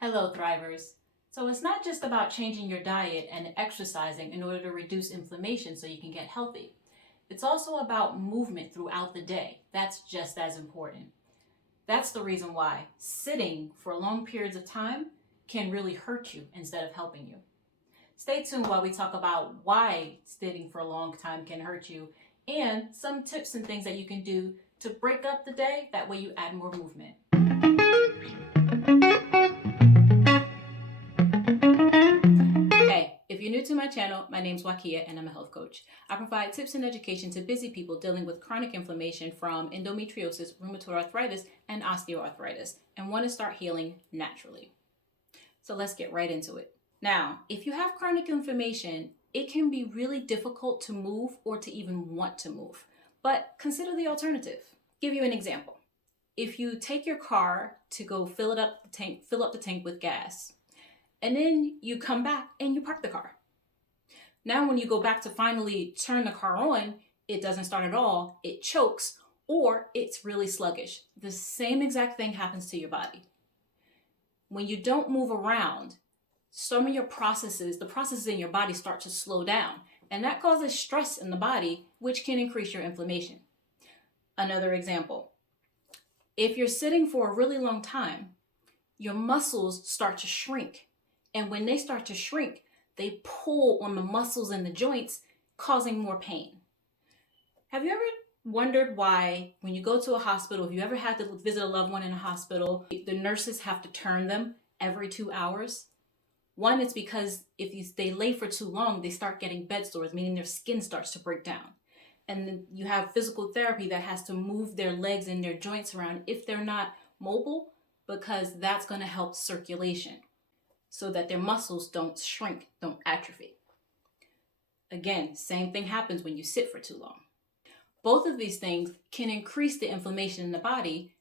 Hello, Thrivers. So it's not just about changing your diet and exercising in order to reduce inflammation so you can get healthy. It's also about movement throughout the day. That's just as important. That's the reason why sitting for long periods of time can really hurt you instead of helping you. Stay tuned while we talk about why sitting for a long time can hurt you and some tips and things that you can do to break up the day. That way you add more movement. If you're new to my channel, my name's Wakia and I'm a health coach. I provide tips and education to busy people dealing with chronic inflammation from endometriosis, rheumatoid arthritis, and osteoarthritis, and want to start healing naturally. So let's get right into it. Now, if you have chronic inflammation, it can be really difficult to move or to even want to move. But consider the alternative. Give you an example. If you take your car to go fill up the tank with gas, and then you come back and you park the car. Now when you go back to finally turn the car on, it doesn't start at all, it chokes, or it's really sluggish. The same exact thing happens to your body. When you don't move around, some of your processes, the processes in your body start to slow down, and that causes stress in the body, which can increase your inflammation. Another example, if you're sitting for a really long time, your muscles start to shrink. And when they start to shrink, they pull on the muscles and the joints, causing more pain. Have you ever wondered why when you go to a hospital, if you ever had to visit a loved one in a hospital, the nurses have to turn them every 2 hours? One, it's because if they lay for too long, they start getting bed sores, meaning their skin starts to break down. And then you have physical therapy that has to move their legs and their joints around if they're not mobile, because that's going to help circulation, so that their muscles don't shrink, don't atrophy. Again, same thing happens when you sit for too long. Both of these things can increase the inflammation in the body,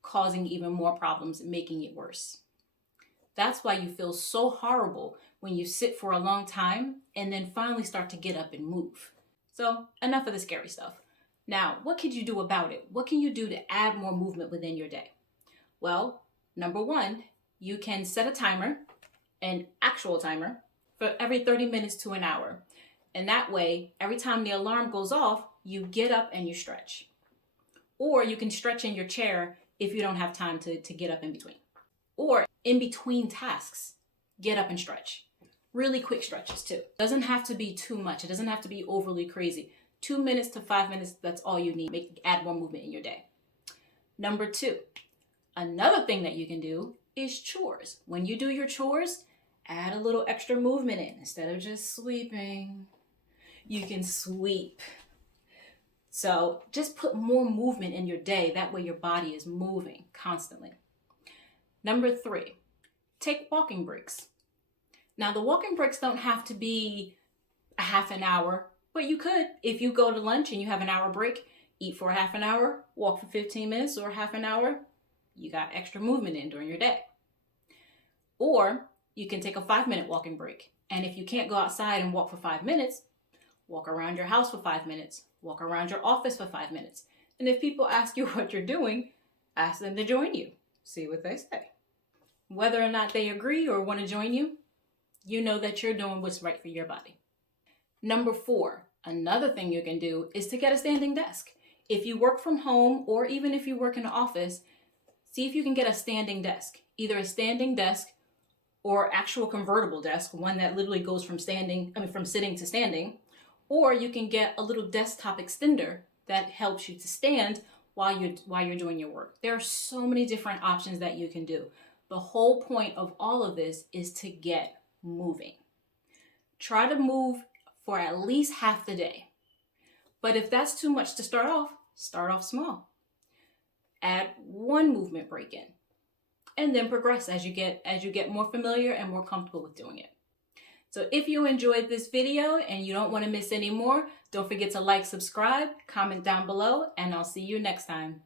causing even more problems and making it worse. That's why you feel so horrible when you sit for a long time and then finally start to get up and move. So enough of the scary stuff. Now, what could you do about it? What can you do to add more movement within your day? Well, number one, you can set a timer, an actual timer, for every 30 minutes to an hour. And that way, every time the alarm goes off, you get up and you stretch. Or you can stretch in your chair if you don't have time to get up in between. Or in between tasks, get up and stretch. Really quick stretches too. Doesn't have to be too much. It doesn't have to be overly crazy. 2 minutes to 5 minutes, that's all you need. Add more movement in your day. Number two, another thing that you can do is chores. When you do your chores, add a little extra movement in. Instead of just sweeping, you can sweep. So just put more movement in your day. That way your body is moving constantly. Number three, take walking breaks. Now the walking breaks don't have to be a half an hour, but you could, if you go to lunch and you have an hour break, eat for a half an hour, walk for 15 minutes or half an hour, you got extra movement in during your day. Or you can take a 5-minute walking break. And if you can't go outside and walk for 5 minutes, walk around your house for 5 minutes, walk around your office for 5 minutes. And if people ask you what you're doing, ask them to join you. See what they say. Whether or not they agree or want to join you, you know that you're doing what's right for your body. Number four, another thing you can do is to get a standing desk. If you work from home or even if you work in an office, see if you can get a standing desk. Either a standing desk or actual convertible desk, one that literally goes from sitting to standing, or you can get a little desktop extender that helps you to stand while you're doing your work. There are so many different options that you can do. The whole point of all of this is to get moving. Try to move for at least half the day. But if that's too much to start off small. Add one movement break in, and then progress as you get more familiar and more comfortable with doing it. So if you enjoyed this video and you don't want to miss any more, don't forget to like, subscribe, comment down below, and I'll see you next time.